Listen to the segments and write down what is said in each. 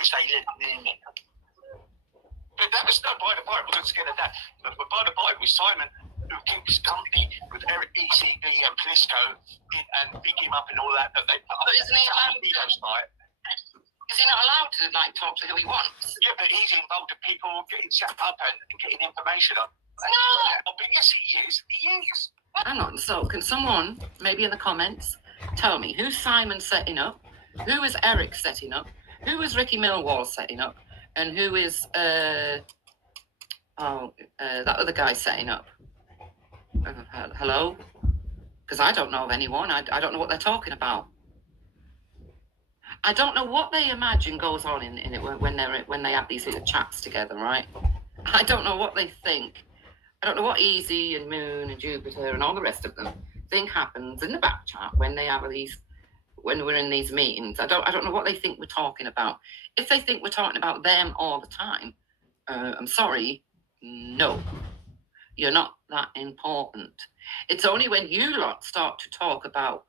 because they live near me. But that was not by the by. We're going to get at that. But by the by, with Simon, who keeps company with Eric ECB and Plisco and big him up and all that. But isn't he allowed to? Is he not allowed to talk to who he wants? Yeah, but he's involved with people getting set up and getting information on. No. But yes, he is. He is. Hang on. So, can someone maybe in the comments tell me who's Simon setting up, who is Eric setting up, who is Ricky Millwall setting up, and who is that other guy setting up? Hello? Because I don't know of anyone. I don't know what they're talking about. I don't know what they imagine goes on in it when they have these little chats together, right? I don't know what they think. I don't know what Easy and Moon and Jupiter and all the rest of them think happens in the back chat when we're in these meetings. I don't know what they think we're talking about. If they think we're talking about them all the time, I'm sorry, no. You're not that important. It's only when you lot start to talk about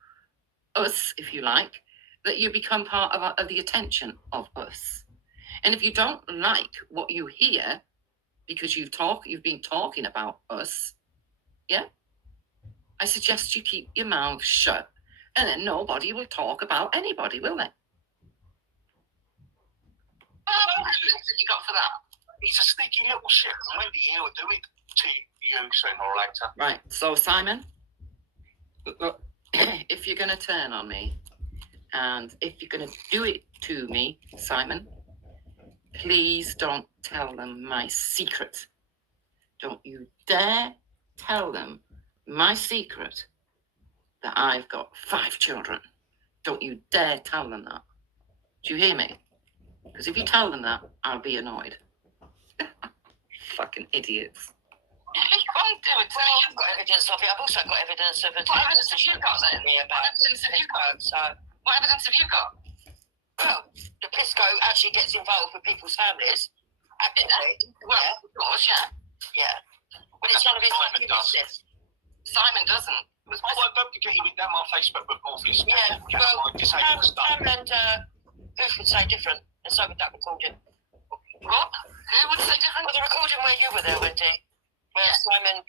us, if you like, that you become part of the attention of us. And if you don't like what you hear, because you've been talking about us, yeah, I suggest you keep your mouth shut, and then nobody will talk about anybody, will they? What evidence have you got for that? He's a sneaky little shit, and Wendy, he'll do it to you sooner or later. Right, so Simon, look, if you're going to turn on me, and if you're going to do it to me, Simon, please don't tell them my secret. Don't you dare tell them my secret that I've got 5 children. Don't you dare tell them that. Do you hear me? Because if you tell them that, I'll be annoyed. Fucking idiots. You won't do it to me. You've got evidence of it. I've also got evidence of it. What evidence have you got then? What evidence have you got? What evidence have you got? Well, the Plisco actually gets involved with people's families. Well, of course, yeah. Yeah. When it's none of his business. Simon doesn't. Well, don't forget he went down my Facebook with all his... Yeah, well, Pam and Booth would say different, and so would that recording. What? Who would say different? Well, the recording where you were there, Wendy, where Simon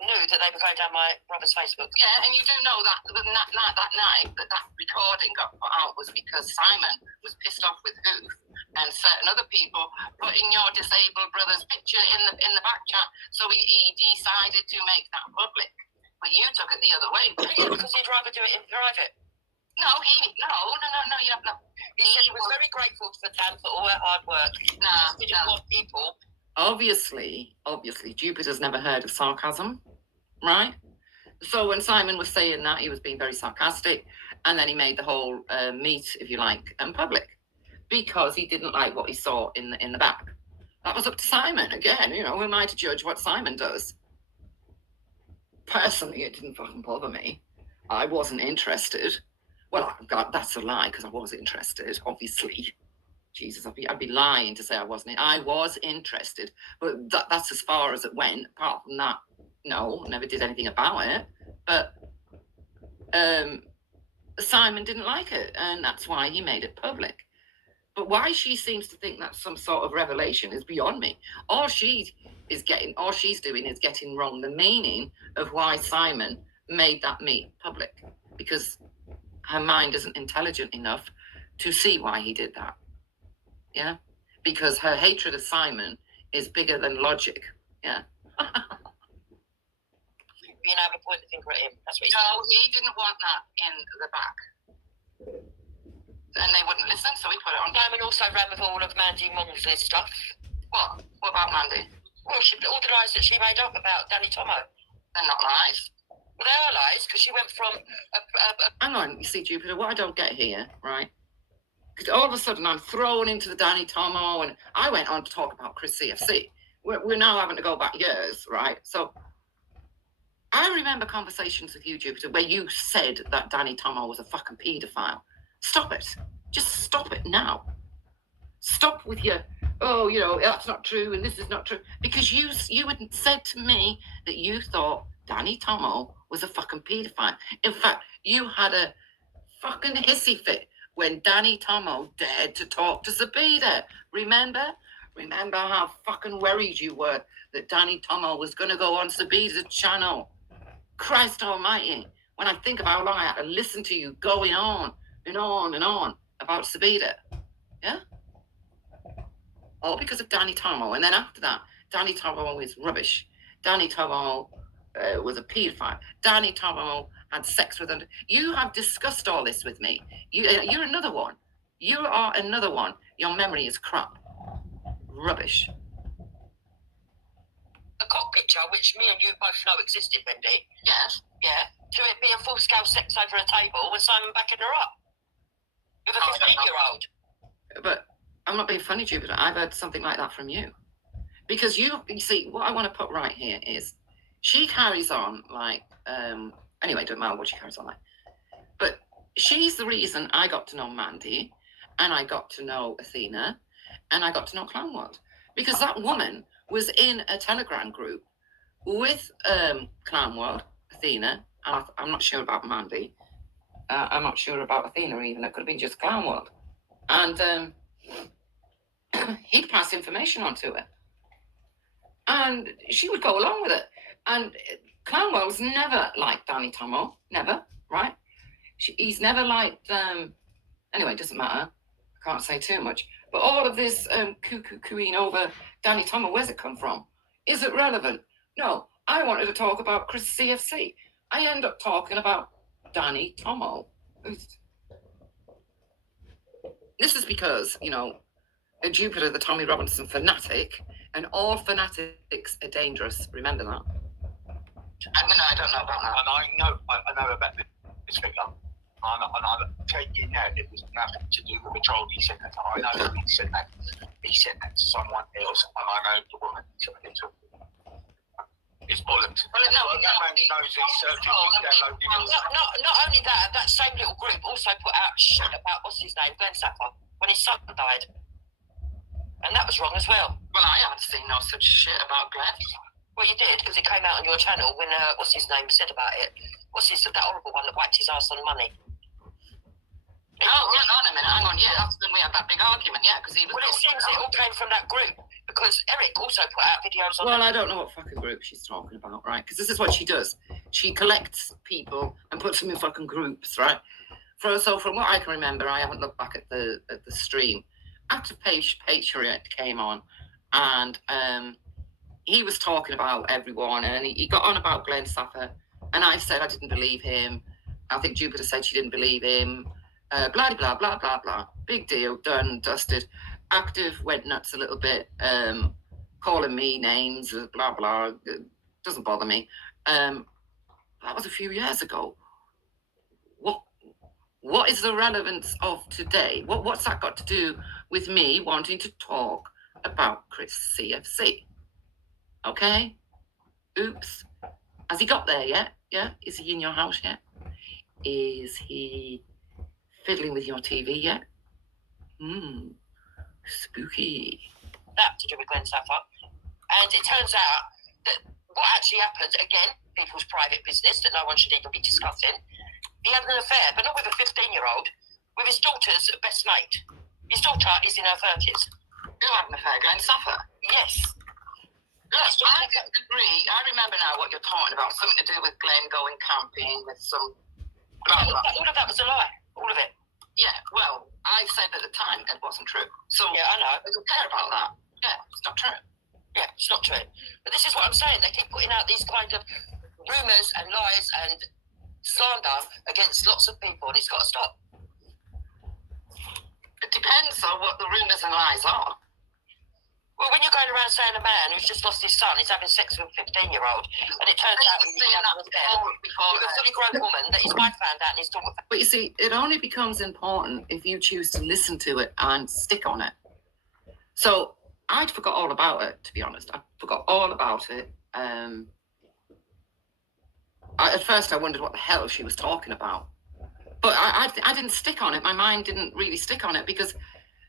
knew that they were going down my brother's Facebook. Yeah, and you do know that night that recording got put out was because Simon was pissed off with Hoof and certain other people putting your disabled brother's picture in the back chat, so he decided to make that public. But you took it the other way. Yeah, because he'd rather do it in private. No, you don't know. He said he was very grateful for Tam for all her hard work. No, he didn't want people. Obviously, Jupiter's never heard of sarcasm, right? So when Simon was saying that, he was being very sarcastic, and then he made the whole meet, if you like, public, because he didn't like what he saw in the back. That was up to Simon. Again, who am I to judge what Simon does? Personally, it didn't fucking bother me. I wasn't interested. Well, that's a lie, because I was interested, obviously. Jesus, I'd be lying to say I wasn't. I was interested, but that's as far as it went. Apart from that, no, never did anything about it. But Simon didn't like it, and that's why he made it public. But why she seems to think that's some sort of revelation is beyond me. All she's doing is getting wrong the meaning of why Simon made that meet public, because her mind isn't intelligent enough to see why he did that. Yeah, because her hatred of Simon is bigger than logic. Yeah. Being able to point the finger at him. That's what he said. No, he didn't want that in the back. And they wouldn't listen, so we put it on. Simon also ran with all of Mandy Monsley's stuff. What? What about Mandy? Well, all the lies that she made up about Danny Tomo. They're not lies. Well, they are lies, because she went from... Hang on, you see, Jupiter, what I don't get here, right? Because all of a sudden I'm thrown into the Danny Tomo, and I went on to talk about Chris CFC. We're now having to go back years, right? So I remember conversations with you, Jupiter, where you said that Danny Tomo was a fucking paedophile. Stop it. Just stop it now. Stop with your, that's not true and this is not true. Because you had said to me that you thought Danny Tomo was a fucking paedophile. In fact, you had a fucking hissy fit when Danny Tomo dared to talk to Sabida. Remember? Remember how fucking worried you were that Danny Tomo was going to go on Sabida's channel? Christ almighty. When I think of how long I had to listen to you going on and on and on about Sabida. Yeah? All because of Danny Tomo. And then after that, Danny Tomo is rubbish. Danny Tomo was a paedophile. Danny Tomo had sex with her. You have discussed all this with me. You're another one. You are another one. Your memory is crap. Rubbish. A cock picture, which me and you both know existed, Wendy. Yes. Yeah. To it be a full-scale sex over a table with Simon backing her up. With a 15-year-old. But I'm not being funny, Jupiter. I've heard something like that from you. Because you see, what I want to put right here is she carries on like, anyway, don't matter what she carries on like. But she's the reason I got to know Mandy, and I got to know Athena, and I got to know Clown World. Because that woman was in a Telegram group with Clown World, Athena, and I'm not sure about Mandy. I'm not sure about Athena even. It could have been just Clown World. And he'd pass information on to her. And she would go along with it. And Clown World's never liked Danny Tomo. Never, right? He's never liked... anyway, it doesn't matter. I can't say too much. But all of this cooing over Danny Tomo, where's it come from? Is it relevant? No. I wanted to talk about Chris CFC. I end up talking about Danny Tomo. This is because, you know, Jupiter, the Tommy Robinson fanatic, and all fanatics are dangerous. Remember that? I don't know about that. And I know about this figure. And I'm telling you now, it was nothing to do with the troll. He said that. I know he said that. He said that to someone else, and I know the woman he said it to. It's bollocks. Well, no, that man knows he's searching. Not only that, that same little group also put out shit about, what's his name, Glenn Sapper, when his son died. And that was wrong as well. Well, I haven't seen no such shit about Glenn. Well, you did, because it came out on your channel when, what's his name, said about it. That horrible one that whacked his ass on money. Oh, hang on a minute, hang on. Yeah, that's when we had that big argument, yeah, because he was... Well, it seems it all came from that group, because Eric also put out videos on... Well, I don't know what fucking group she's talking about, right? Because this is what she does. She collects people and puts them in fucking groups, right? So from what I can remember, I haven't looked back at the stream, Active Patriot came on, and he was talking about everyone, and he got on about Glenn Sapper, and I said I didn't believe him. I think Jupiter said she didn't believe him. Blah, blah, blah, blah, blah. Big deal, done, dusted. Active went nuts a little bit, calling me names, blah, blah. Doesn't bother me. That was a few years ago. What is the relevance of today? What's that got to do with me wanting to talk about Chris CFC? Okay? Oops. Has he got there yet? Yeah? Is he in your house yet? Is he fiddling with your TV yet? Spooky. That to do with Glenn Sapper. And it turns out that what actually happened, again, people's private business that no one should even be discussing, he had an affair, but not with a 15-year-old, with his daughter's best mate. His daughter is in her 30s. Who had an affair? Glenn Sapper? Yes. Look, I agree. I remember now what you're talking about. Something to do with Glenn going camping with some... Blah, blah. All of that was a lie. All of it. Yeah, well, I said at the time it wasn't true. So yeah, I know. I don't care about that. Yeah, it's not true. Yeah, it's not true. But this is what I'm saying. They keep putting out these kind of rumours and lies and slander against lots of people, and it's got to stop. It depends on what the rumours and lies are. Well, when you're going around saying a man who's just lost his son is having sex with a 15-year-old, and it turns out he's with a fully grown woman that his wife found out and his daughter. But you see, it only becomes important if you choose to listen to it and stick on it. So I'd forgot all about it, to be honest. I forgot all about it. At first I wondered what the hell she was talking about. But I didn't stick on it. My mind didn't really stick on it because,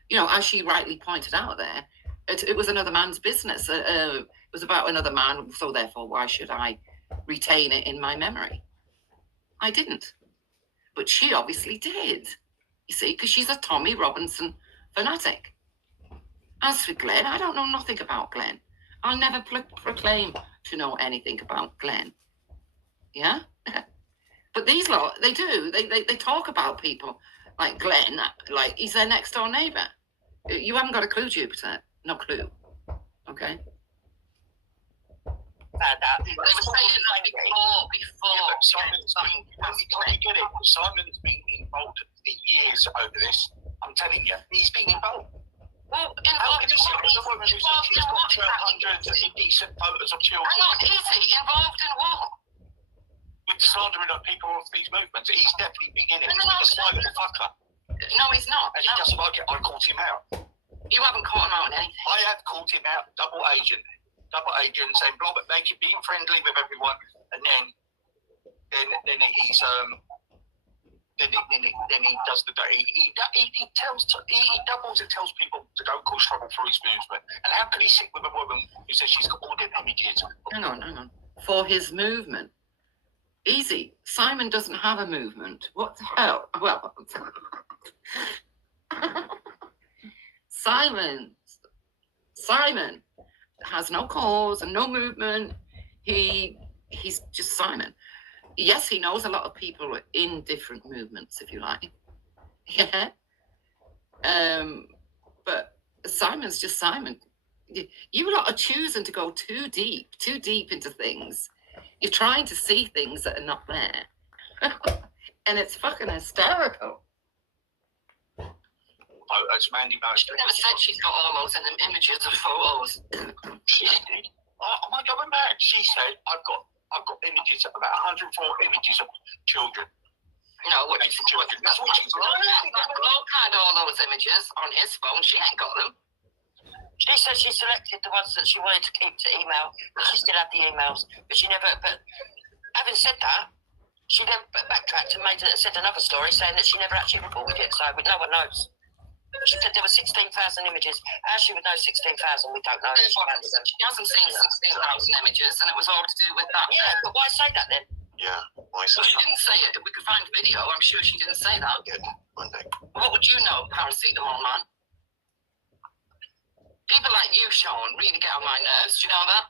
you know, as she rightly pointed out there, it was another man's business. It was about another man, so therefore why should I retain it in my memory? I didn't. But she obviously did. You see, because she's a Tommy Robinson fanatic. As for Glenn, I don't know nothing about Glenn. I'll never proclaim to know anything about Glenn. Yeah? But these lot, they do. They talk about people like Glenn, like he's their next door neighbour. You haven't got a clue, Jupiter. No clue. Okay? They were saying that before. Yeah, but Simon, get it. Simon's been involved for years over this. I'm telling you, he's been involved. Well, How can you say there's a woman who says she's got 100 indecent photos of children? Hang on, is he involved in what? With slandering of people of these movements. He's definitely been in it. No, He's a silent fucker. No, he's not. And he doesn't like it. I caught him out. You haven't caught him out in anything. I have caught him out, double agent, saying blah, but making being friendly with everyone, and then he's then he does the day. He doubles and tells people to don't cause trouble for his movement. And how can he sit with a woman who says she's got all them images? Hang on. For his movement. Easy. Simon doesn't have a movement. What the hell? Well, Simon has no cause and no movement. He's just Simon. Yes, he knows a lot of people in different movements, if you like. Yeah. But Simon's just Simon. You lot are choosing to go too deep into things. You're trying to see things that are not there. And it's fucking hysterical. As Mandy Most. She never said she's got all those images of photos. She did. Oh my God, man. She said, I've got images, about 104 images of children. No, what That's what she's Glock had all those images on his phone. She ain't got them. She said she selected the ones that she wanted to keep to email, but she still had the emails. But she never. But having said that, she then backtracked and said another story saying that she never actually reported it. So no one knows. She said there were 16,000 images. How she would know 16,000, we don't know. She hasn't seen 16,000 images, and it was all to do with that. Yeah, but why say that then? Yeah, why say that? She didn't say it. If we could find a video, I'm sure she didn't say that. Good, one day. What would you know, paracetamol man? People like you, Sean, really get on my nerves. Do you know that?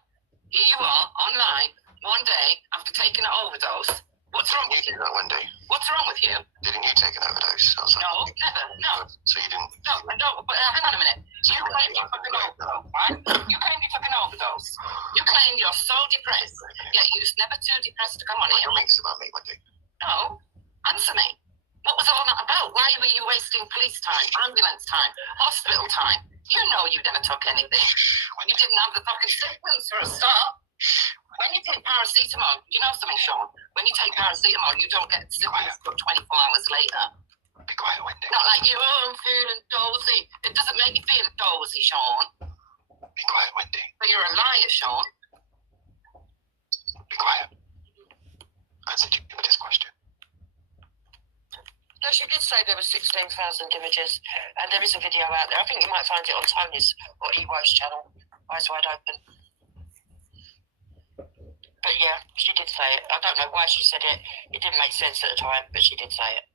Here you are, online, one day, after taking an overdose. What's wrong with you? That one day. What's wrong with you? Didn't you take an overdose? No, never, no. So you didn't? No, but hang on a minute. You claim you took an overdose, right? You claim you took an overdose. You claim you're so depressed, yet you're never too depressed to come on here. Don't make this about me, one day. No, answer me. What was all that about? Why were you wasting police time, ambulance time, hospital time? You know you never took anything. You didn't have the fucking symptoms for a start. When you take paracetamol, you know something, Sean? When you take paracetamol, you don't get symptoms for 24 hours later. Be quiet, Wendy. Not like you, I'm feeling dozy. It doesn't make you feel dozy, Sean. Be quiet, Wendy. But you're a liar, Sean. Be quiet. Answer Jupiter's question. No, she did say there were 16,000 images, and there is a video out there. I think you might find it on Tony's or Ewo's channel, Eyes Wide Open. But yeah, she did say it. I don't know why she said it. It didn't make sense at the time, but she did say it.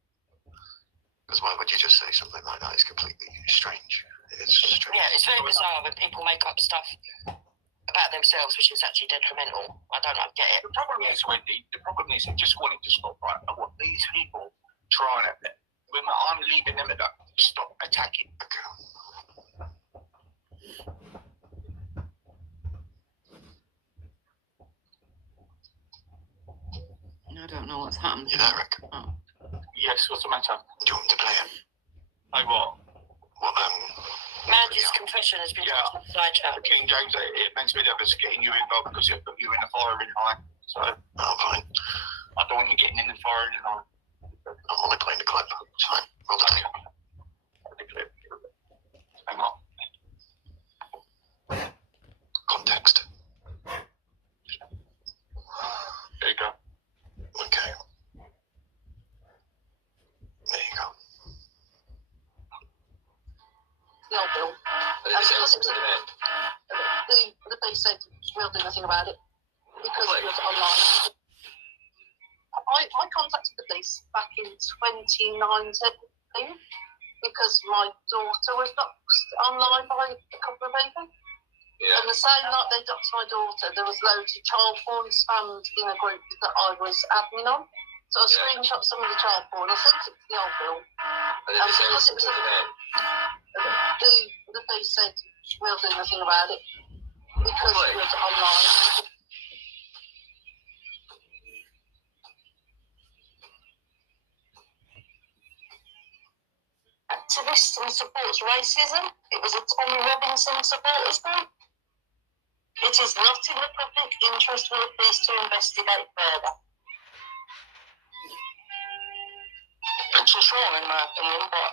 Because why would you just say something like that? It's completely strange. It's strange. Yeah, it's very bizarre when people make up stuff about themselves, which is actually detrimental. I don't know, get it. The problem is, Wendy, I just want it to stop, right? I want these people trying it. When I'm leaving them at that, stop attacking. Okay. I don't know what's happened. You there, Rick? Oh. Yes, what's the matter? Do you want me to play it? Play what? Mandy's confession has been sidetracked. King James, it meant to be that was getting you involved because it put you in the firing line. So, fine. I don't want you getting in the firing line. I'm only playing the clip. It's fine. Roll the tape. The clip. Hang on. Context. There you go. Okay. There you go. No, Bill. The police said we'll do nothing about it because it was online. I contacted the police back in 2019 thing because my daughter was doxed online by a couple of people. Yeah. And the same night they doxed my daughter, there was loads of child porn spammed in a group that I was admin on. So I screenshot some of the child porn. I sent it to the old bill. And then because it was the police said we'll do nothing about it because it was online. Activist and supports racism. It was a Tommy Robinson supporters group. It is not in the public interest for the police to investigate further. It's just wrong in my opinion, but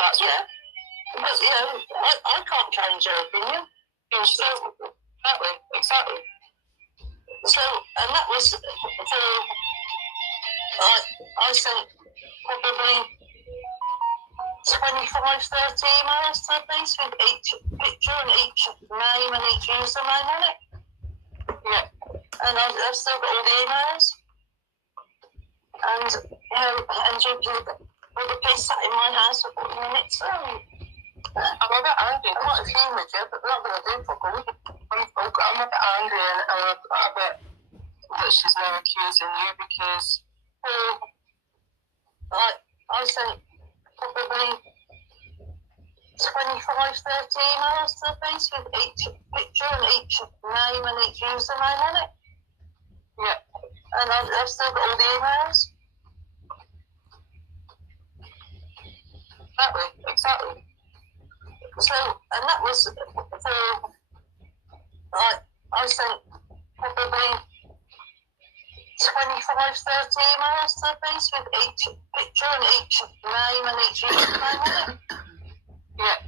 that's But you know, I can't change your opinion. So exactly. So and that was for I sent probably 25, 30 emails to the police with each picture and each name and each username on it. Yeah. And I've still got all the emails. And, you know, and all the police sat in my house for 40 minutes. I'm a bit angry. I might have humoured you, but they're not going to do for good. I'm a bit angry and a bit that she's now accusing you because I sent probably 25, 30 emails to the police with each picture and each name and each username on it. Yeah. And I've still got all the emails. Exactly. So, and that was for, I sent probably 25, 30 emails to the police with each picture and each name and each username on it. Yeah.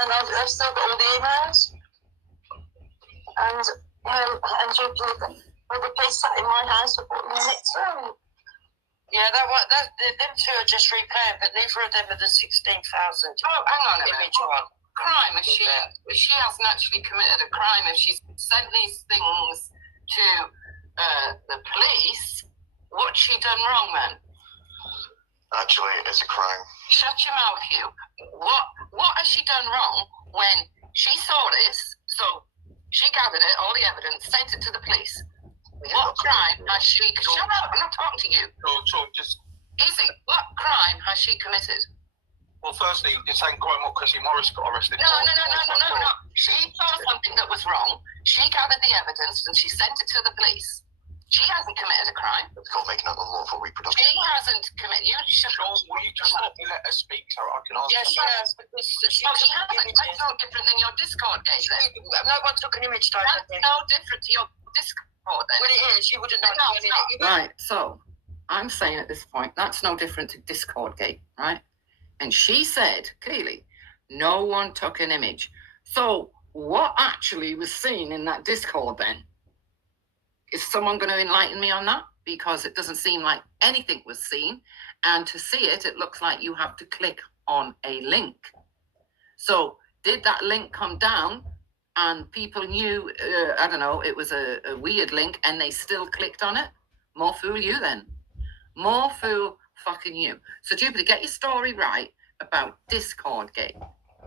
And I've still got all the emails. And, you know, all the police sat in my house for 40 minutes. Yeah, them two are just replaying, but neither of them are the 16,000. Oh, hang on a minute. Image one. Crime, if she hasn't actually committed a crime, if she's sent these things to the police, what's she done wrong then? Actually, it's a crime. Shut your mouth, Hugh. What has she done wrong when she saw this, so she gathered it, all the evidence, sent it to the police? What crime has she... Shut up, I'm not talking to you. So just... Izzy, what crime has she committed? Well, firstly, this ain't quite what Chrissy Morris got arrested No. for. She saw something that was wrong. She gathered the evidence and she sent it to the police. She hasn't committed a crime. It's called making up unlawful reproduction. She hasn't committed... You should... Will you just let me let her speak so I can answer? Yes, she has. Because she hasn't. That's no different than your Discord game then. No one took an image type. That's no different to your Discord then. Well, it is. You wouldn't know. Right, so I'm saying at this point, that's no different to Discord gate, right? And she said, clearly, no one took an image. So what actually was seen in that Discord then? Is someone going to enlighten me on that? Because it doesn't seem like anything was seen. And to see it, it looks like you have to click on a link. So did that link come down and people knew, I don't know, it was a weird link and they still clicked on it? More fool you then. More fool fucking you. So Jupiter, get your story right about Discord gate.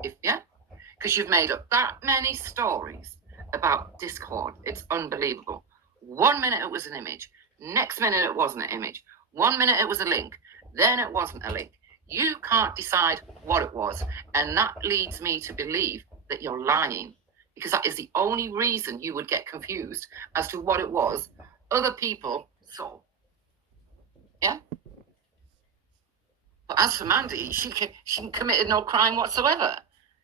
Because you've made up that many stories about Discord. It's unbelievable. 1 minute it was an image. Next minute it wasn't an image. 1 minute it was a link. Then it wasn't a link. You can't decide what it was. And that leads me to believe that you're lying. Because that is the only reason you would get confused as to what it was. Other people saw. Yeah? But as for Mandy, she committed no crime whatsoever.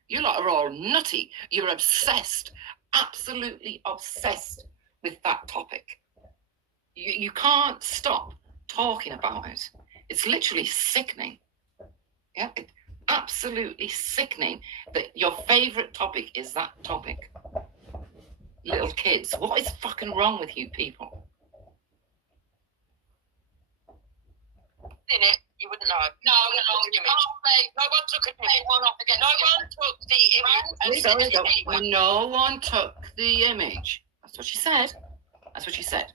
You lot are all nutty. You're obsessed. Absolutely obsessed with that topic. You can't stop talking about it. It's literally sickening. Yeah, it's absolutely sickening that your favourite topic is that topic. Little kids. What is fucking wrong with you people? In it, you wouldn't know. No, you can't say no one took an image. No one took the image. No one took the image. That's what she said. That's what she said.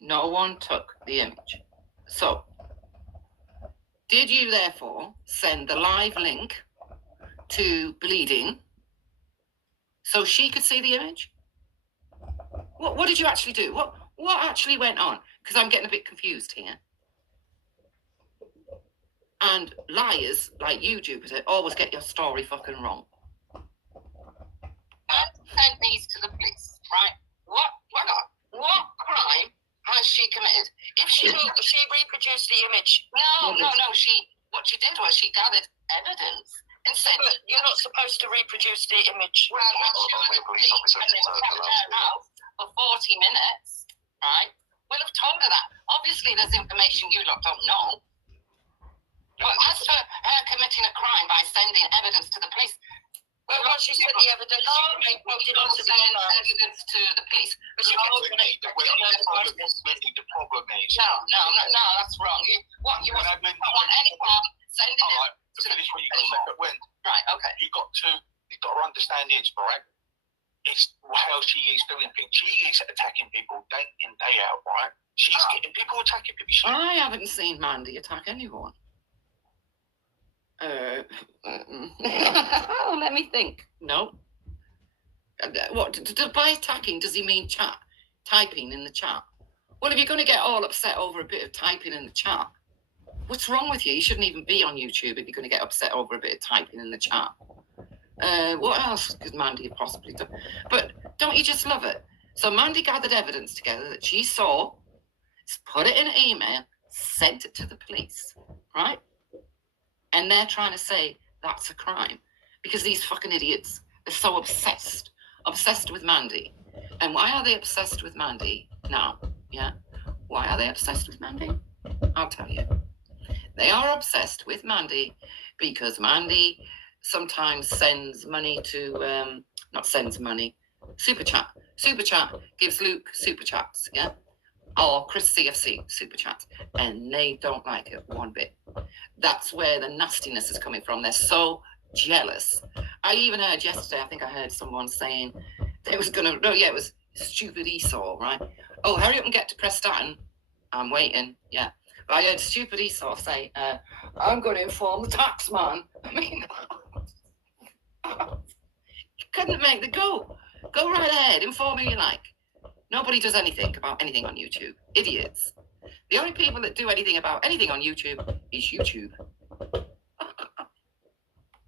No one took the image. So, Did you therefore send the live link to Bleeding so she could see the image? What did you actually do? What actually went on? Because I'm getting a bit confused here. And liars like you, Jupiter, always get your story fucking wrong. I sent these to the police, right? What crime has she committed? If she reproduced the image. No. What she did was she gathered evidence and said, but you're not supposed to reproduce the image. Well, Only a police officer and is then allowed to do that. for 40 minutes, right? We'll have told her that. Obviously, there's information you lot don't know. But as for her committing a crime by sending evidence to the police, well, once she sent the evidence, she quoted onto the evidence to the police. But she Wendy, the problem is. No, that's wrong. You want any part, send it All right, to finish what you got to say, but when right, okay. you've got to understand this, right? It's how she is doing things. She is attacking people day in, day out, right? She's getting people attacking people. I haven't seen Mandy attack anyone. Let me think. No. What by attacking does he mean chat? Typing in the chat? Well, if you're going to get all upset over a bit of typing in the chat, what's wrong with you? You shouldn't even be on YouTube if you're going to get upset over a bit of typing in the chat. What else could Mandy have possibly done? But don't you just love it? So Mandy gathered evidence together that she saw, put it in an email, sent it to the police, right? And they're trying to say that's a crime because these fucking idiots are so obsessed with Mandy. And why are they obsessed with Mandy now? Yeah. Why are they obsessed with Mandy? I'll tell you. They are obsessed with Mandy because Mandy sometimes sends money to, not sends money, super chat. Super chat gives Luke super chats, yeah? Or Chris CFC super chat. And they don't like it one bit. That's where the nastiness is coming from. They're so jealous. I even heard yesterday, I think I heard someone saying it was going to, it was stupid Esau, right? Oh, hurry up and get to Preston. I'm waiting, yeah. But I heard stupid Esau say, I'm going to inform the tax man. I mean, you couldn't make the go. Go right ahead, inform who you like. Nobody does anything about anything on YouTube. Idiots. The only people that do anything about anything on YouTube is YouTube.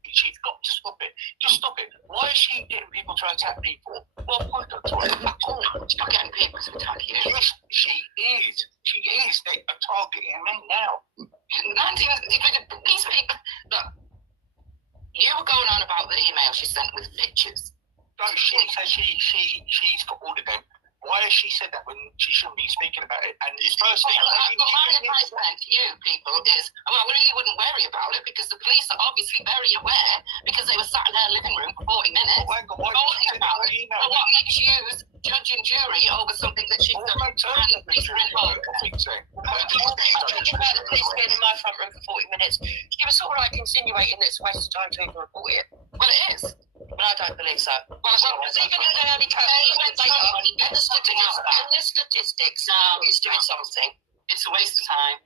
She's got to stop it. Just stop it. Why is she getting people to attack people? Well, point her to it. She's not getting people to attack you. Yes, she is. She is. They are targeting me now. Nancy, these people, look, you were going on about the email she sent with pictures. No, she says she's got all of them. Why has she said that when she shouldn't be speaking about it? And it's firstly, my advice then to you people is, well, I really wouldn't worry about it because the police are obviously very aware because they were sat in her living room for 40 minutes talking about it. But what makes you judge and jury over something that she's done and the police are involved? I think so. Talking about the police being in my front room for 40 minutes, she was sort of like insinuating that it's a waste of time to even report it. Well, it is. But I don't believe so. Well, because even in the early and the statistics is doing something. It's a waste of time.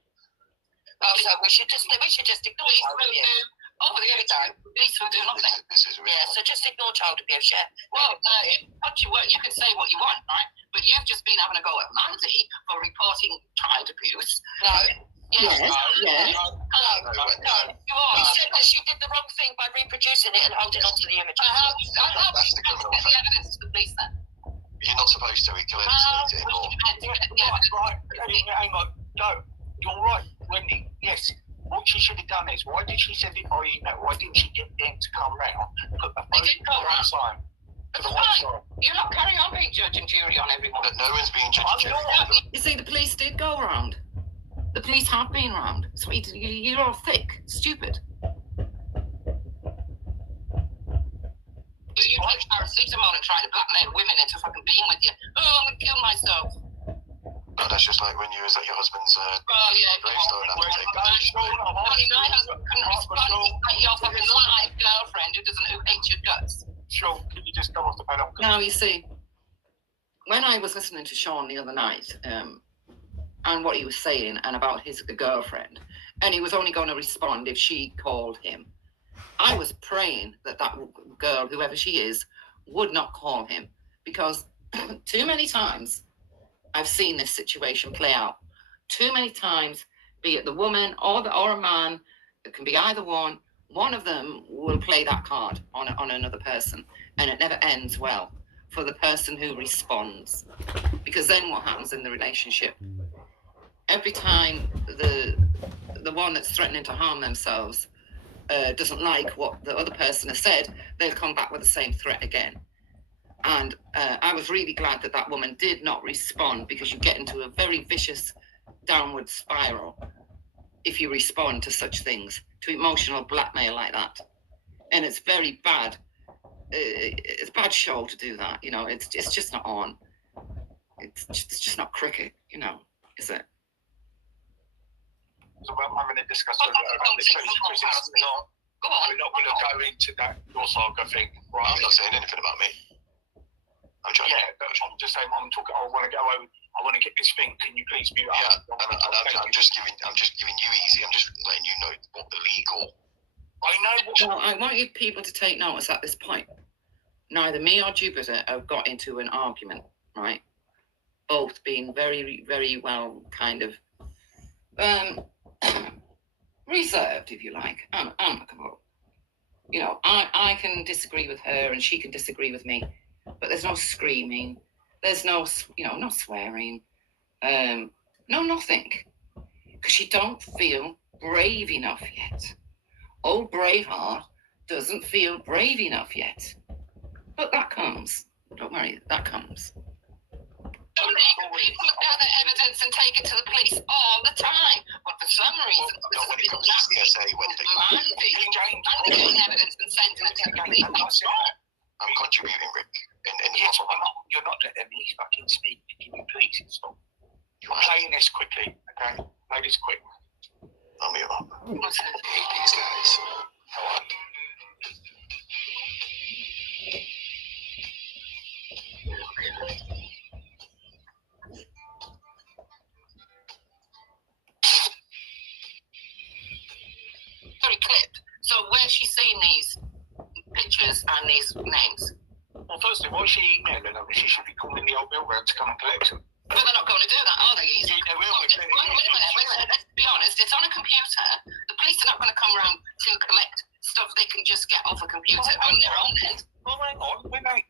Oh, so we should just ignore over the other time. Police will do nothing. Yeah, so just ignore child abuse, yeah. Well, you can say what you want, right? But you've just been having a go at Mandy for reporting child abuse. No. Yes. No. You are. You said that she did the wrong thing by reproducing it and holding on to the image. I have the evidence to the police then. You're not supposed to. We can delete it. Right. Hang on. No. You're right, Wendy. Yes. What she should have done is, why did she send it by email? Why didn't she get them to come round? They didn't go round. That's fine. You're not carrying on being judge and jury on everyone. But no one's being judged. You see, the police did go round. The police have been round. So you're all thick, stupid. You take paracetamol and try to blackmail women into fucking being with you. Oh, I'm gonna kill myself. No, that's just like when you was at your husband's well, yeah, gravestone after taking my husband couldn't respond to your fucking live girlfriend who hates your guts. Sure, can you just come off the panel? Now, you see, when I was listening to Sean the other night, and what he was saying, and about his girlfriend, and he was only going to respond if she called him. I was praying that girl, whoever she is, would not call him, because too many times I've seen this situation play out. Too many times, be it the woman or a man, it can be either one. One of them will play that card on another person, and it never ends well for the person who responds. Because then what happens in the relationship? Every time the one that's threatening to harm themselves doesn't like what the other person has said, they'll come back with the same threat again. And I was really glad that woman did not respond, because you get into a very vicious downward spiral if you respond to such things, to emotional blackmail like that. And it's very bad. It's a bad show to do that. You know, it's just not on. It's just not cricket, you know, is it? So I'm going to discuss with her about this. Go on. We're not going to go into that your saga thing. Right? I'm not saying anything about me. I'm trying. Yeah, but I'm just saying. I'm talking. I want to go over. I want to get this thing. Can you please mute up? Yeah, I'm just giving you easy. I'm just letting you know what the legal. I know. Well, I want you people to take notice at this point. Neither me or Jupiter have got into an argument, right? Both being very, very well kind of reserved, if you like, amicable. You know, I can disagree with her and she can disagree with me, but there's no screaming, there's no, no swearing, no nothing, because you don't feel brave enough yet. Old Braveheart doesn't feel brave enough yet, but that comes. Don't worry, that comes. People gather evidence and take it to the police all the time, but for some reason, Not when it comes to CSA, when Mandy getting evidence and sending it to the police. I'm contributing, Rick. Yes, you're not letting me fucking speak. Can you please stop? You're playing this quickly, okay? Play this quick. I'll mute up. What's it? These guys. How on? Very clipped. So where's she seen these pictures and these names? Well, firstly, why is she emailing them? She should be calling the old bill round to come and collect them. Well, they're not going to do that, are they? Yeah, they will. Wait a minute. Let's be honest. It's on a computer. The police are not going to come around to collect stuff they can just get off a computer on their own end. Well, hang on.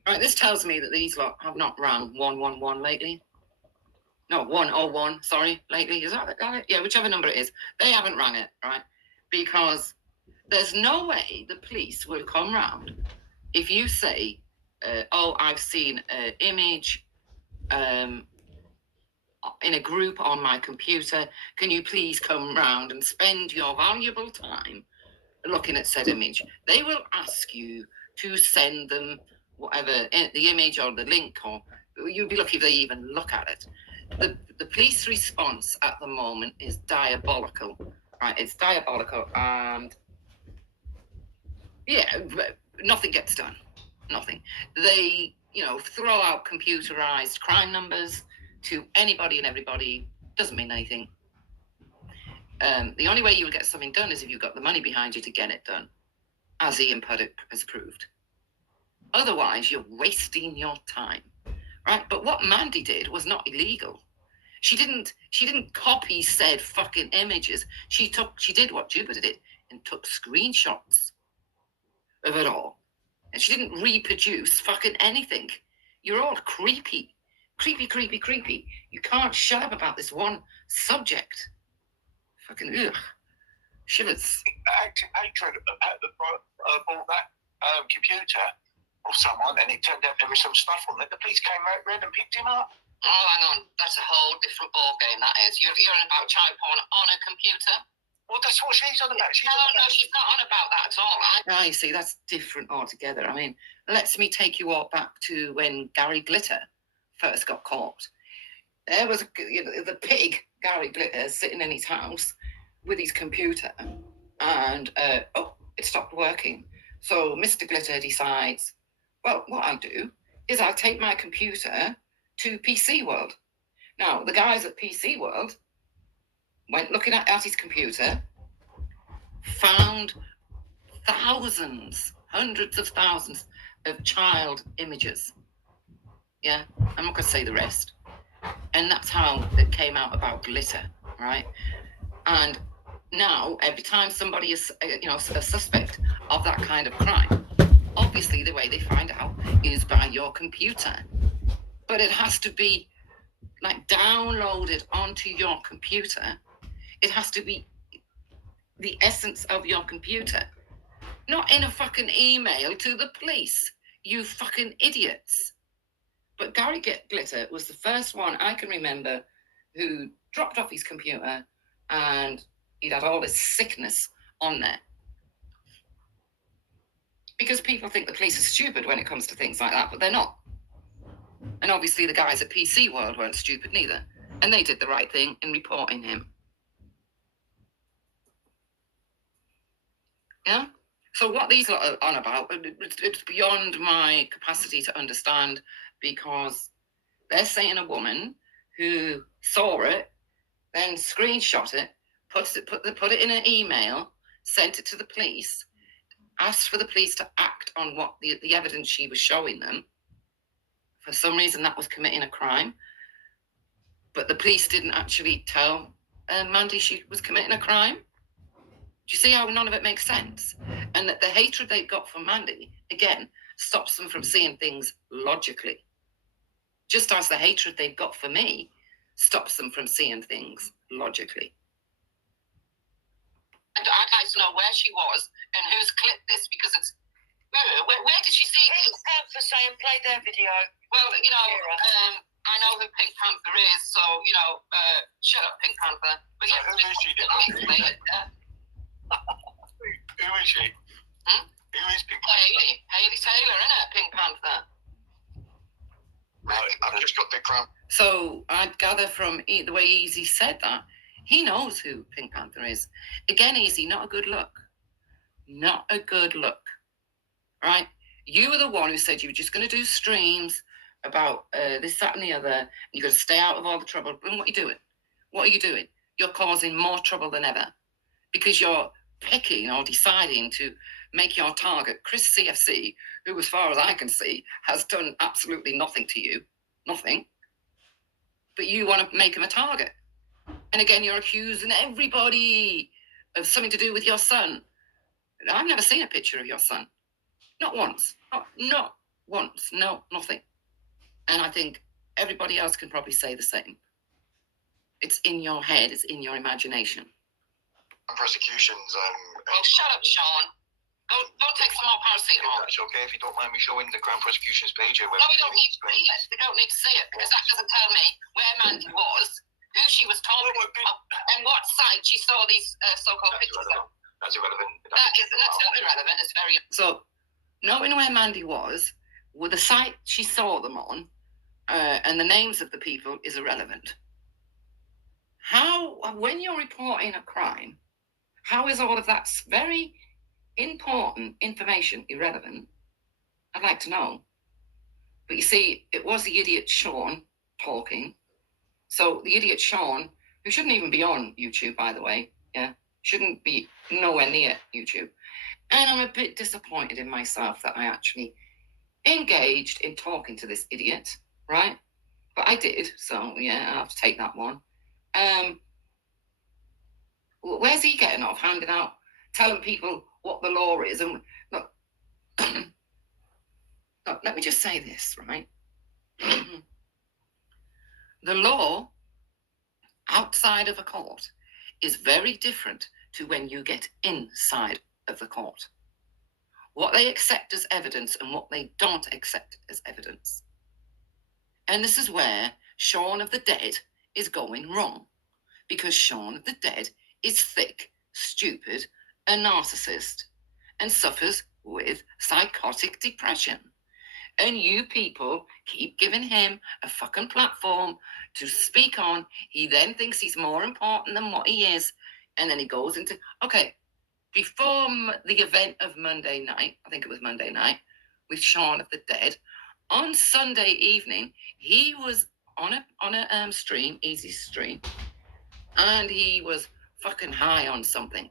Right, this tells me that these lot have not rang 111 lately. No, 101, sorry, lately. Is that it? Yeah, whichever number it is. They haven't rang it, right? Because there's no way the police will come round if you say, I've seen an image in a group on my computer. Can you please come round and spend your valuable time looking at said image? They will ask you to send them whatever, the image or the link, or you'll be lucky if they even look at it. The police response at the moment is diabolical, right? It's diabolical, and yeah, nothing gets done. Nothing. They, throw out computerized crime numbers to anybody and everybody. Doesn't mean anything. The only way you'll get something done is if you've got the money behind you to get it done, as Ian Puddock has proved. Otherwise, you're wasting your time, right? But what Mandy did was not illegal. She didn't copy said fucking images. She did what Jupiter did and took screenshots of it all. And she didn't reproduce fucking anything. You're all creepy. Creepy. You can't shut up about this one subject. Fucking ugh. Shivers. Hatred bought that computer of someone, and it turned out there was some stuff on it. The police came round and picked him up. Oh, hang on. That's a whole different ball game, that is. You're hearing about child porn on a computer? Well, that's what she's on about. She's not on about that at all, right? You see, that's different altogether. I mean, let me take you all back to when Gary Glitter first got caught. There was the pig, Gary Glitter, sitting in his house with his computer, and it stopped working. So Mr. Glitter decides, well, what I'll do is I'll take my computer to PC World. Now, the guys at PC World went looking at his computer, found thousands, hundreds of thousands of child images. Yeah, I'm not going to say the rest. And that's how it came out about glitter, right? And now, every time somebody is, a suspect of that kind of crime, obviously the way they find out is by your computer. But it has to be like downloaded onto your computer. It has to be the essence of your computer, not in a fucking email to the police. You fucking idiots. But Gary Glitter was the first one I can remember who dropped off his computer and he'd had all this sickness on there. Because people think the police are stupid when it comes to things like that, but they're not. And obviously the guys at PC World weren't stupid neither. And they did the right thing in reporting him. Yeah? So what these lot are on about, it's beyond my capacity to understand, because they're saying a woman who saw it, then screenshot it, put it in an email, sent it to the police, asked for the police to act on what the evidence she was showing them. For some reason, that was committing a crime. But the police didn't actually tell Mandy she was committing a crime. Do you see how none of it makes sense? And that the hatred they've got for Mandy, again, stops them from seeing things logically. Just as the hatred they've got for me stops them from seeing things logically. And I'd like to know where she was and who's clipped this, because it's... Where did she see it? Pink Panther saying play their video. Well, I know who Pink Panther is, so, shut up, Pink Panther. But So yeah, who is she then? Who is she? Hmm? Who is Pink Panther? Haley Taylor, innit? Pink Panther. Right, I've just got the crown. So I'd gather from the way Easy said that, he knows who Pink Panther is. Again, Easy, not a good look. Not a good look. Right? You were the one who said you were just going to do streams about this, that, and the other, and you're going to stay out of all the trouble. And what are you doing? What are you doing? You're causing more trouble than ever, because you're picking or deciding to make your target Chris CFC, who, as far as I can see, has done absolutely nothing to you. Nothing. But you want to make him a target. And again, you're accusing everybody of something to do with your son. I've never seen a picture of your son. Not once. Not once. No, nothing. And I think everybody else can probably say the same. It's in your head. It's in your imagination. Prosecutions. Oh, shut up, Sean. Go take some more If paracetamol. that's okay, if you don't mind me showing the Crown Prosecution's page here. No, we don't need to see it. We don't need to see it, because that doesn't tell me where Mandy was, who she was talking to, and what site she saw these so-called pictures of. That's irrelevant. That's not irrelevant. It's very... So, knowing where Mandy was, with the site she saw them on, and the names of the people is irrelevant. How, when you're reporting a crime, how is all of that very important information irrelevant? I'd like to know. But you see, it was the idiot Sean talking. So the idiot Sean, who shouldn't even be on YouTube, by the way, yeah, shouldn't be nowhere near YouTube. And I'm a bit disappointed in myself that I actually engaged in talking to this idiot, right? But I did, so yeah, I have to take that one. Where's he getting off handing out, telling people what the law is? And look, look, let me just say this, right? The law outside of a court is very different to when you get inside of the court. What they accept as evidence and what they don't accept as evidence. And this is where Shaun of the Dead is going wrong. Because Shaun of the Dead is thick, stupid, a narcissist, and suffers with psychotic depression. And you people keep giving him a fucking platform to speak on. He then thinks he's more important than what he is. And then he goes into, okay, before the event of Monday night, I think it was Monday night, with Shaun of the Dead, on Sunday evening, he was on a stream, easy stream, and he was fucking high on something.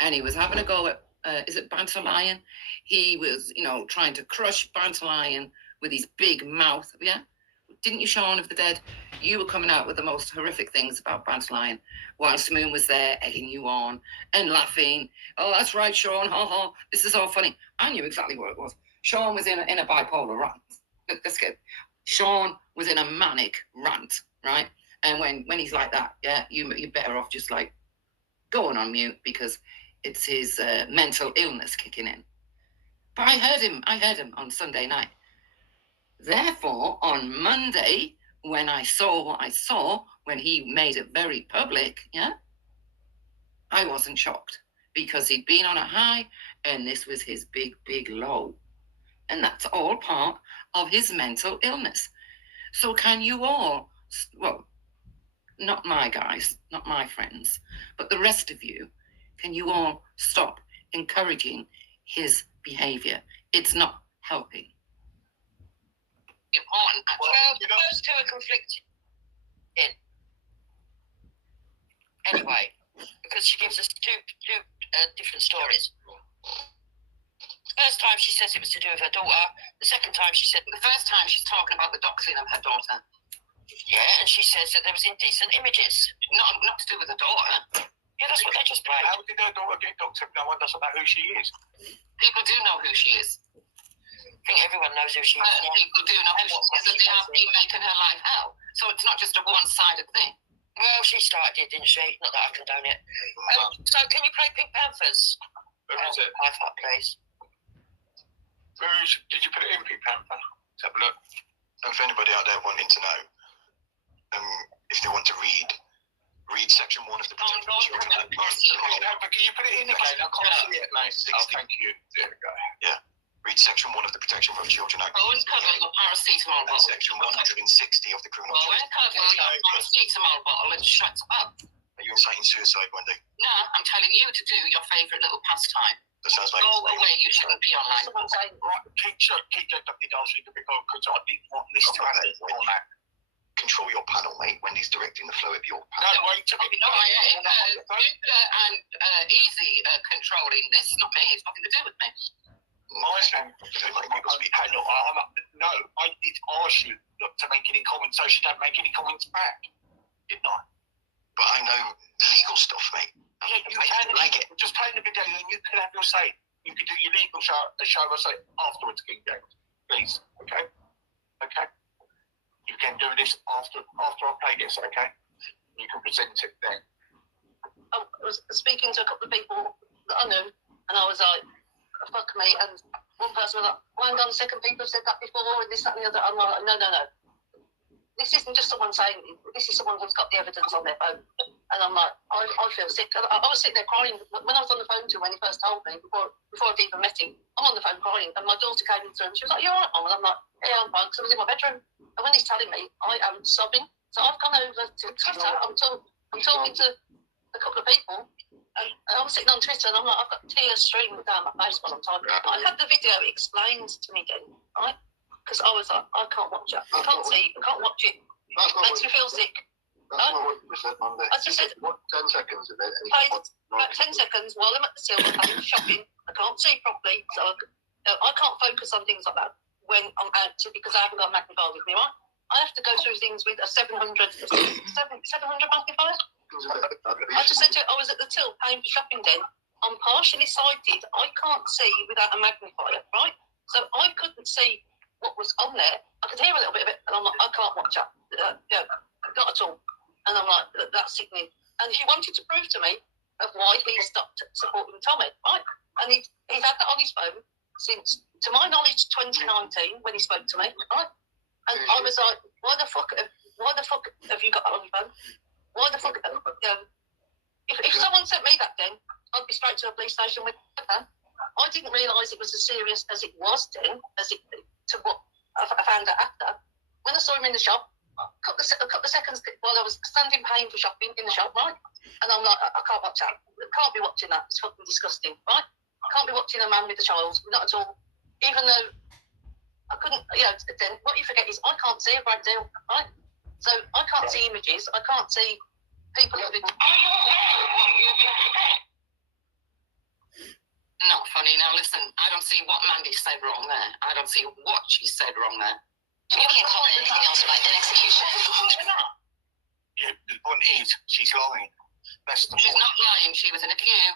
and he was having a go at, is it Banter Lion? He was, trying to crush Banter Lion with his big mouth. Yeah? Didn't you, Sean of the Dead? You were coming out with the most horrific things about Banter Lion, while Smoon was there egging you on and laughing. Oh, that's right, Sean. Ha ha. This is all funny. I knew exactly what it was. Sean was in a bipolar rant. Let's get. Sean was in a manic rant, right? And when he's like that, yeah, you're better off just like going on mute because it's his mental illness kicking in. But I heard him on Sunday night. Therefore, on Monday, when I saw what I saw, when he made it very public, yeah, I wasn't shocked because he'd been on a high and this was his big, big low. And that's all part of his mental illness. So can you all, well, not my guys, not my friends, but the rest of you, can you all stop encouraging his behavior? It's not helping. Important. Well, those two are conflicted. Anyway, because she gives us two different stories. The first time she says it was to do with her daughter. The second time she said, the first time she's talking about the doxing of her daughter. Yeah, and she says that there was indecent images. Not to do with the daughter. Yeah, that's what they just played. How did her daughter get doxed? No one doesn't know who she is. People do know who she is. I think everyone knows who she is. People do know who she is, and they have been making her life hell. So it's not just a one-sided thing. Well, she started it, didn't she? Not that I condone it. So can you play Pink Panthers? Who is it? My fuck, please. Did you put it in Pink Panther? Let's have a look. And for anybody out there wanting to know, if they want to read section 1 of the Protection of Children Act. Can you put it in again? I can't see it. No, 60. Oh, thank you. There we go. Yeah. Read section 1 of the Protection of Children Act. Go and cover your paracetamol bottle. And section 160 of the Criminal Justice. Go and cover your paracetamol bottle and shut up. Are you inciting suicide, Wendy? No, I'm telling you to do your favourite little pastime. That sounds like... Go away, you shouldn't be online. Someone saying, right, keep your ducky dancing because I didn't want this to happen on that. Control your panel, mate. Wendy's directing the flow of your panel. No, wait to be... No, and easy controlling this, not me. It's nothing to do with me. My thing, no, I did ask you to make any comments, so she don't make any comments back, didn't I? But I know legal stuff, mate. Yeah, you can just play the video and you can have your say. You can do your legal show I say afterwards, King James. Please, okay? Okay? You can do this after I play this, okay? You can present it then. I was speaking to a couple of people that I knew, and I was like, fuck me. And one person was like, well, hang on a second, people have said that before, and this, that, and the other. I'm like, no. This isn't just someone saying it. This is someone who's got the evidence on their phone. And I'm like, I feel sick. I was sitting there crying. When I was on the phone to him when he first told me, before I'd even met him, I'm on the phone crying. And my daughter came into him. She was like, you all right, Mum? And I'm like, yeah, I'm fine, because I was in my bedroom. And when he's telling me, I am sobbing. So I've gone over to Twitter. I'm talking to a couple of people. And I'm sitting on Twitter, and I'm like, I've got tears streaming down my face while I'm typing. I had the video explained to me then, right? Because I was like, I can't watch it. I can't watch it. It makes me feel sick. That's not what you said Monday. I just said, what, 10 seconds of it? About 10 seconds while I'm at the till, I'm shopping. I can't see properly, so I can't focus on things like that when I'm out because I haven't got a magnifier with me, right? I have to go through things with a 700 magnifier. I just said to you, I was at the till paying for shopping then. I'm partially sighted. I can't see without a magnifier, right? So I couldn't see what was on there. I could hear a little bit of it, and I'm like, I can't watch that. Not at all. And I'm like, that's sickening. And he wanted to prove to me of why he stopped supporting Tommy, right? And he's had that on his phone since, to my knowledge, 2019 when he spoke to me, right? And I was like, why the fuck have you got that on your phone? Why the fuck? If someone sent me that then, I'd be straight to a police station with her. I didn't realise it was as serious as it was then, to what I found out after. When I saw him in the shop, a couple of seconds while I was standing paying for shopping in the shop, right? And I'm like, I can't watch that. I can't be watching that. It's fucking disgusting, right? I can't be watching a man with a child, not at all. Even though I couldn't, then what you forget is I can't see a great deal, right? So I can't see images. I can't see people living. Not funny. Now listen, I don't see what Mandy said wrong there. I don't see what she said wrong there. You can't call it anything else but an execution. Yeah, the point is, she's lying. That's the She's point. not lying. She was in a queue.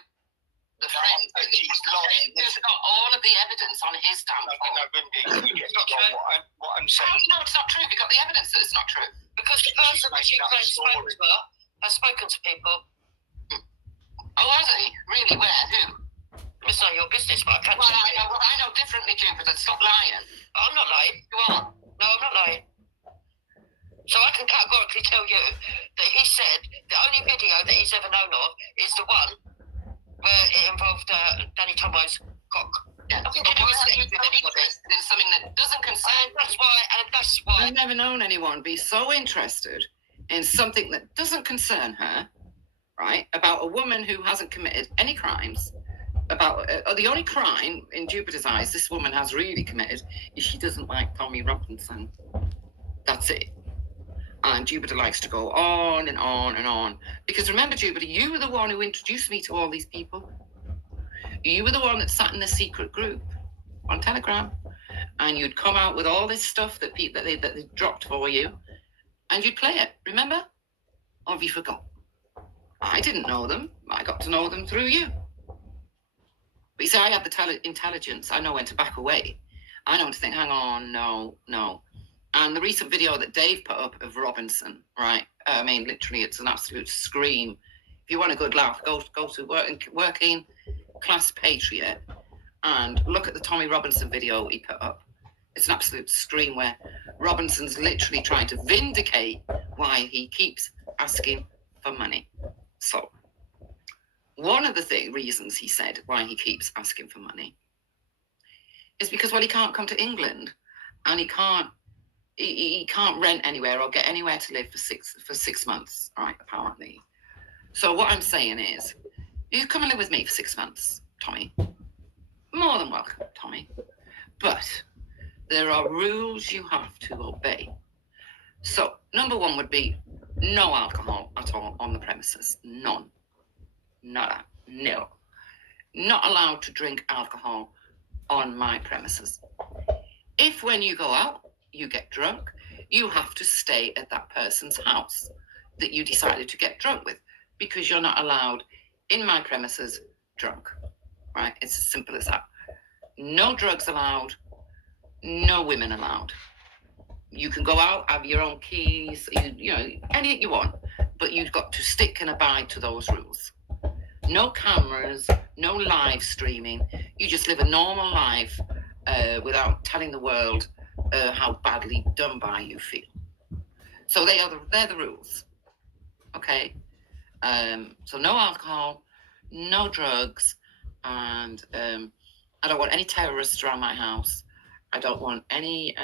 The friend. She's lying. Who's got all of the evidence on his standpoint. No, Wendy, it's not true. What I'm How saying. do you know it's not true? You've got the evidence that it's not true. Because the person that she claims spoke to her has spoken to people. Oh, has he? Really? Where? Who? It's not your business, but I can't Well, tell you. I know differently, Jupiter. Stop lying. I'm not lying. You are. No, I'm not lying. So I can categorically tell you that he said the only video that he's ever known of is the one where it involved Danny Tomo's cock. Yeah. I think it was in something that doesn't concern. And that's why. I've never known anyone be so interested in something that doesn't concern her, right? About a woman who hasn't committed any crimes. About the only crime in Jupiter's eyes this woman has really committed is she doesn't like Tommy Robinson. That's it. And Jupiter likes to go on and on and on. Because remember, Jupiter, you were the one who introduced me to all these people. You were the one that sat in the secret group on Telegram. And you'd come out with all this stuff that they dropped for you. And you'd play it, remember? Or have you forgot? I didn't know them. I got to know them through you. But you see, I have the intelligence. I know when to back away. I know when to think, hang on, no. And the recent video that Dave put up of Robinson, right? I mean, literally, it's an absolute scream. If you want a good laugh, go to Working Class Patriot and look at the Tommy Robinson video he put up. It's an absolute scream where Robinson's literally trying to vindicate why he keeps asking for money. So, one of the reasons he said why he keeps asking for money is because, well, he can't come to England and he can't rent anywhere or get anywhere to live for 6 months, right, apparently. So what I'm saying is, you come and live with me for 6 months, Tommy. More than welcome, Tommy. But there are rules you have to obey. So, number one would be no alcohol at all on the premises. None. Nada. No. Not allowed to drink alcohol on my premises. If when you go out, you get drunk, you have to stay at that person's house that you decided to get drunk with, because you're not allowed in my premises drunk, right? It's as simple as that. No drugs allowed, no women allowed. You can go out, have your own keys, you know, anything you want, but you've got to stick and abide to those rules. No cameras, no live streaming. You just live a normal life without telling the world how badly done by you feel. So they're the rules. Okay? So no alcohol, no drugs, and I don't want any terrorists around my house. I don't want any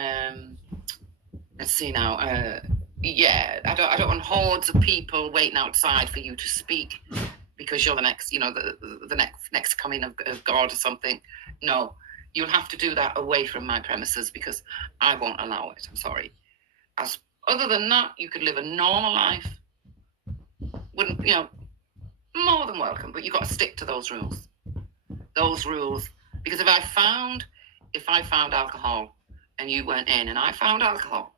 let's see now. I don't want hordes of people waiting outside for you to speak because you're the next, you know, the next coming of God or something. No, you'll have to do that away from my premises because I won't allow it. I'm sorry. Other than that, you could live a normal life. Wouldn't, you know, more than welcome, but you've got to stick to those rules. Those rules, because if I found alcohol and you went in and I found alcohol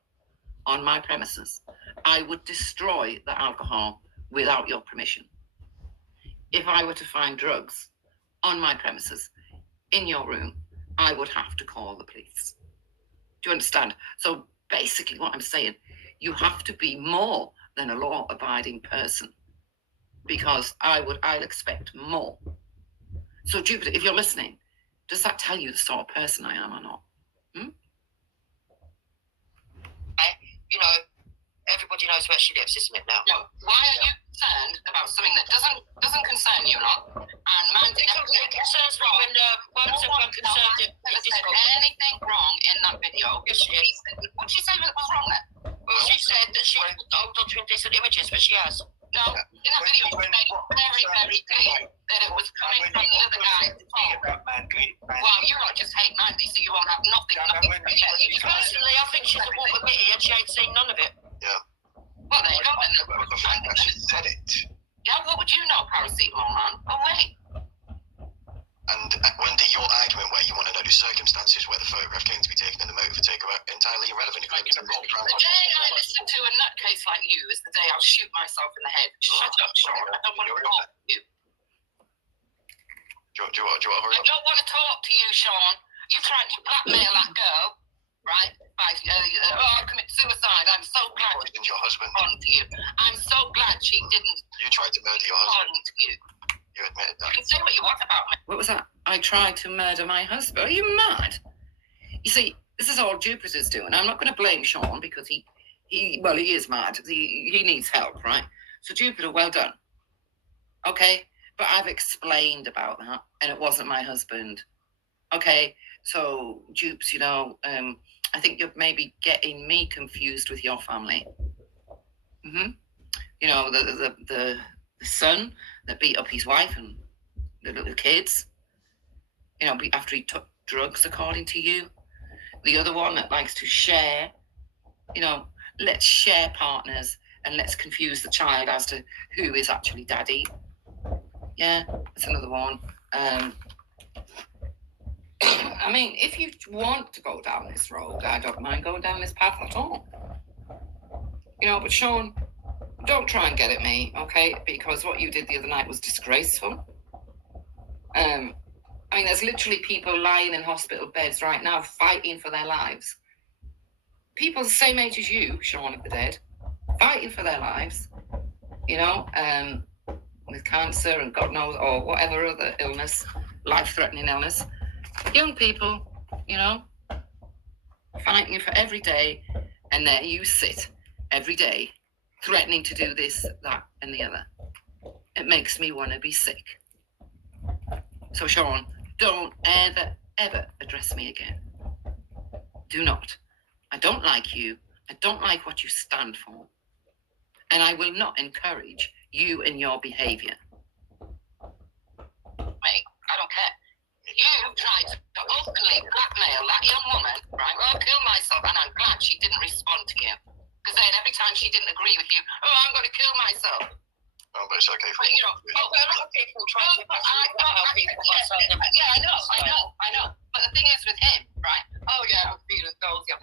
on my premises, I would destroy the alcohol without your permission. If I were to find drugs on my premises, in your room, I would have to call the police. Do you understand? So basically what I'm saying, you have to be more than a law-abiding person, because I'll expect more. So Jupiter, if you're listening, does that tell you the sort of person I am or not? You know, everybody knows where she lives, isn't it now? No. Why are you concerned about something that doesn't concern you or not? And Mandy, It concerns me when one concerned it. anything wrong in that video? Yes, she did. What did she say was wrong then? Well, she said that she hold on to indecent images, but she has. No, in that video, it was made very, very clear that it was coming from the other guy. Well, you don't just hate Mandy, so you won't have nothing. Personally, I think she's a woman witty and she ain't seen none of it. Yeah. Well, there you go. But the fact that she said it. Yeah, what would you know, paracetamol man? Oh, wait. And Wendy, your argument where you want to know the circumstances where the photograph came to be taken and the motive for taking are entirely irrelevant. The day I listen to a nutcase like you is the day I'll shoot myself in the head. Shut up, Sean. I don't want to talk to you. Do you want to hurry I up? don't want to talk to you, Sean. You tried to blackmail that girl, right? By, I commit suicide. I'm so glad she Poisoned your husband. respond to you. I'm so glad she didn't You tried to murder your respond husband. to you. You admitted that. You can say what you want about me. What was that? I tried to murder my husband. Are you mad? You see, this is all Jupiter's doing. I'm not going to blame Sean because he is mad. He needs help, right? So Jupiter, well done. Okay, but I've explained about that, and it wasn't my husband. Okay, so Jupes, I think you're maybe getting me confused with your family. The son that beat up his wife and the little kids, after he took drugs, according to you. The other one that likes to share, let's share partners and let's confuse the child as to who is actually daddy. Yeah, that's another one. I mean, if you want to go down this road, I don't mind going down this path at all. But Sean, don't try and get at me, okay? Because what you did the other night was disgraceful. There's literally people lying in hospital beds right now fighting for their lives. People the same age as you, Sean of the Dead, fighting for their lives, with cancer and God knows, or whatever other illness, life-threatening illness. Young people, fighting for every day, and there you sit every day, threatening to do this, that, and the other. It makes me want to be sick. So, Sean, don't ever address me again. Do not. I don't like you. I don't like what you stand for. And I will not encourage you and your behaviour. Mate, I don't care. You tried to openly blackmail that young woman, right? Well, I'll kill myself, and I'm glad she didn't respond to you. Because then every time she didn't agree with you, I'm going to kill myself. Oh, but it's okay for you. People try to help people by saying them. Yeah, I know. But the thing is with him, right? Oh, yeah, I'm feeling dozy.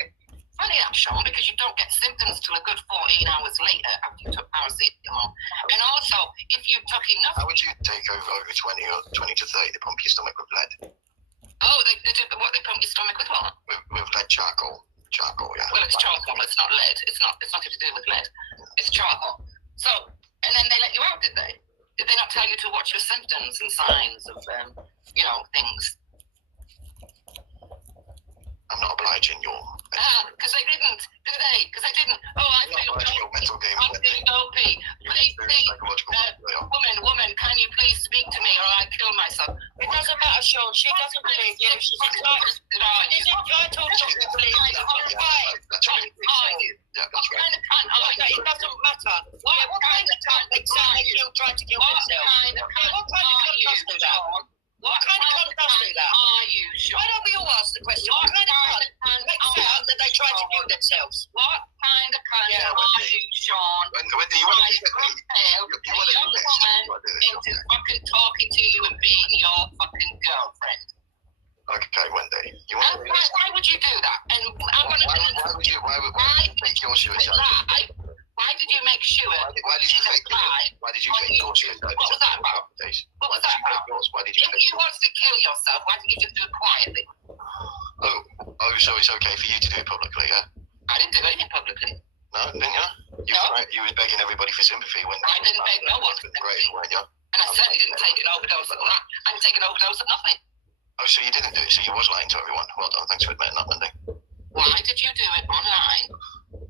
Funny that, Sean, because you don't get symptoms till a good 14 hours later after you took paracetamol. And also, if you took enough... How would you take over 20 or 20 to 30 to pump your stomach with lead? Oh, they do what? They pump your stomach with what? With lead charcoal. Charcoal, yeah. Well, it's charcoal. It's not lead. It's nothing to do with lead. It's charcoal. So, and then they let you out, did they? Did they not tell you to watch your symptoms and signs of, things? I'm not obliging your... Because they didn't, do they? Because they didn't. Oh, I feel your mental game. I'm feeling dopey. Please, woman, can you please speak to me or I kill myself? It doesn't matter, Sean. She doesn't believe you. She's entitled to believe you. That's right. Yeah, that's right. It doesn't matter. What kind of cunt exactly tried to kill himself? What kind of cunt does do that? What kind of cunt does do that? Are you, Sean? Why don't we all ask the question? What kind of cunt makes out that they tried to kill themselves? What kind of cunt are you, Sean? When do you want to young woman into fucking talking to you and being your fucking girlfriend? Okay, Wendy. Why would you do that? And I'm going to Why would you fake your suicide? Why did you make sure? Why did you fake your suicide? What was that about? What was that about? Why did you If you wanted to kill yourself, why didn't you just do it quietly? Oh, so it's okay for you to do it publicly, yeah? I didn't do anything publicly. No, didn't you? You were begging everybody for sympathy when I didn't beg no one for sympathy. Weren't you? And I certainly didn't take an overdose of that. I didn't take an overdose of nothing. Oh, so you didn't do it, so you was lying to everyone. Well done, thanks for admitting that, Wendy. Why did you do it online?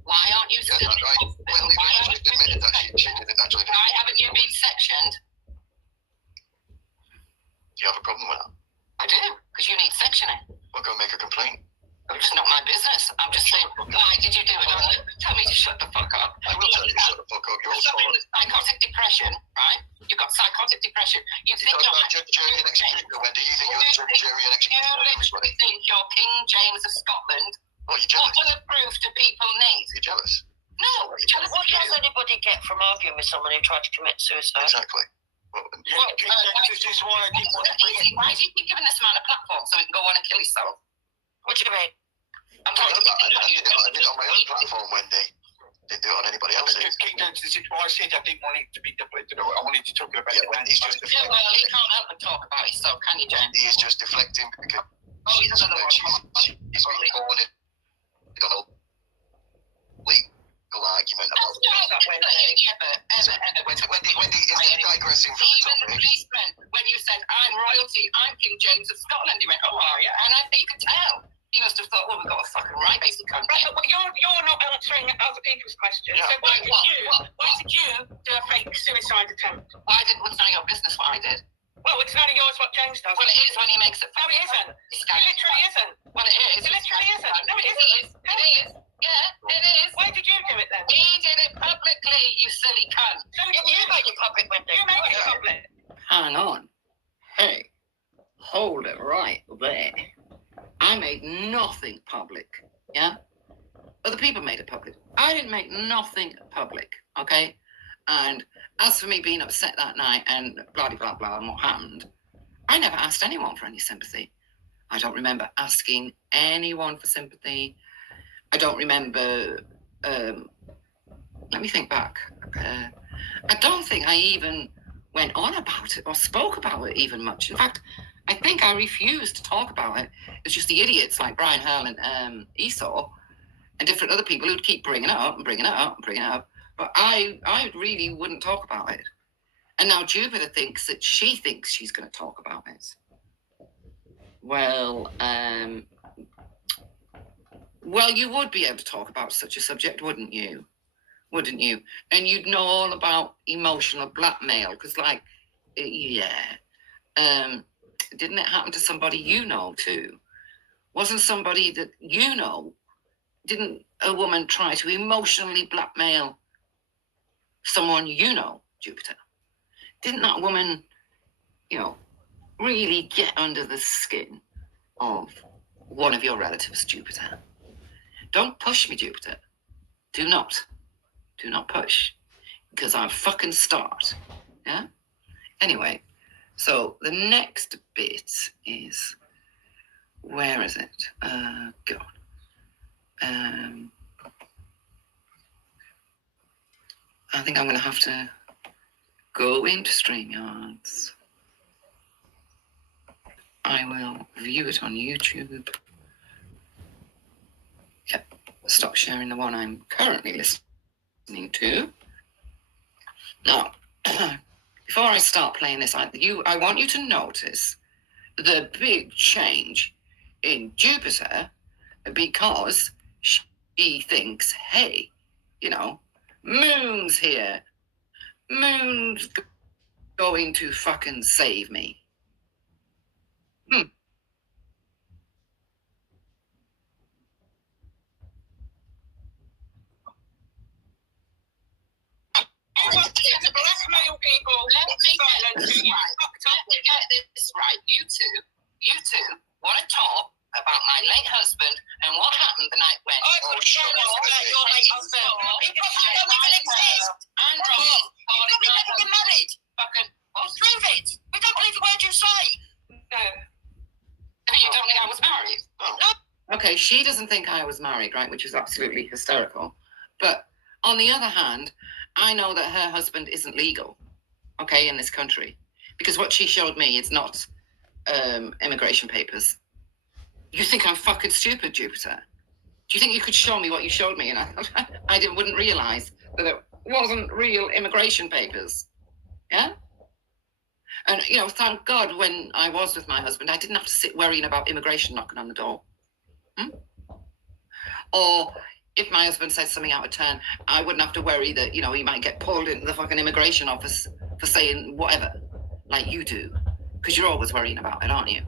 Why aren't you still in hospital? Why haven't you been sectioned? Why haven't you been sectioned? Do you have a problem with that? I do, because you need sectioning. Well, go make a complaint. It's not my business. I'm just saying, why did you do it? Tell me to shut the fuck up. I will tell you to shut the fuck up. You're all suffering with psychotic depression, right? You've got psychotic depression. You think you're jury and executioner, Wendy. You think you're the jury and executioner? You literally think you're King James of Scotland. Oh, you're jealous. What other proof do people need? You're jealous. No. What does anybody get from arguing with someone who tried to commit suicide? Exactly. Well, This is why I didn't want to bring it. Why do you keep giving this man a platform so he can go on and kill himself? What do you mean? I'm talking about I did it on my own platform when they do it on anybody else's. Just keep going to this is why I said I didn't want it to be deflected. I wanted to talk about it. Wendy's just Yeah, deflecting. well, he can't help but talk about himself, can you, James? Wendy is just deflecting because He's another one. she's really going in on a legal argument about Wendy is digressing from the Even the topic. policeman, when you said, I'm royalty, I'm King James of Scotland, he went, oh, are you? And you could tell. He must have thought, well, we've got a fucking right, basically. Right, but you're not answering other people's questions. Yeah. So why did you do a fake suicide attempt? What's none of your business what I did? Well, it's none of yours what James does. Well, it is when he makes it. No, it isn't. It literally isn't. Well, it is. It literally isn't. No, it isn't. It is. Yeah, it is. Why did you do it then? He did it publicly, you silly cunt. So you made it public, Wendy. You made it public. Hang on. Hey, hold it right there. I made nothing public, yeah? Other people made it public. I didn't make nothing public, okay? And as for me being upset that night and blah, blah, blah, and what happened, I never asked anyone for any sympathy. I don't remember asking anyone for sympathy. I don't remember, let me think back. I don't think I even went on about it or spoke about it even much. In fact, I think I refused to talk about it. It's just the idiots like Brian Hurl and Esau and different other people who'd keep bringing it up and bringing it up and bringing it up. But I really wouldn't talk about it. And now Jupiter thinks that she thinks she's going to talk about it. Well, you would be able to talk about such a subject, wouldn't you? Wouldn't you? And you'd know all about emotional blackmail, because, didn't it happen to somebody you know too? Wasn't somebody that you know, didn't a woman try to emotionally blackmail someone you know, Jupiter? Didn't that woman, really get under the skin of one of your relatives, Jupiter? Don't push me, Jupiter. Do not push, because I'll fucking start, yeah? Anyway, so the next bit is, where is it? God. I think I'm going to have to go into StreamYards. I will view it on YouTube. Yep, stop sharing the one I'm currently listening to. Now, before I start playing this, I want you to notice the big change in Jupiter, because she thinks, hey, Moon's here. Moon's going to fucking save me. Blackmail people. Let me get this right. You two want to talk about my late husband and what happened the night when. Oh, shut up about your late husband. He probably don't even exist. And You've probably never been married. Fucking, well, Prove it. We don't believe the word you say. no. You don't think I was married? No. Okay, she doesn't think I was married, right, which is absolutely hysterical. But on the other hand, I know that her husband isn't legal, okay, in this country. Because what she showed me is not immigration papers. You think I'm fucking stupid, Jupiter? Do you think you could show me what you showed me? And I wouldn't realize that it wasn't real immigration papers. Yeah? And, thank God when I was with my husband, I didn't have to sit worrying about immigration knocking on the door. Or if my husband said something out of turn, I wouldn't have to worry that, he might get pulled into the fucking immigration office for saying whatever, like you do. Because you're always worrying about it, aren't you?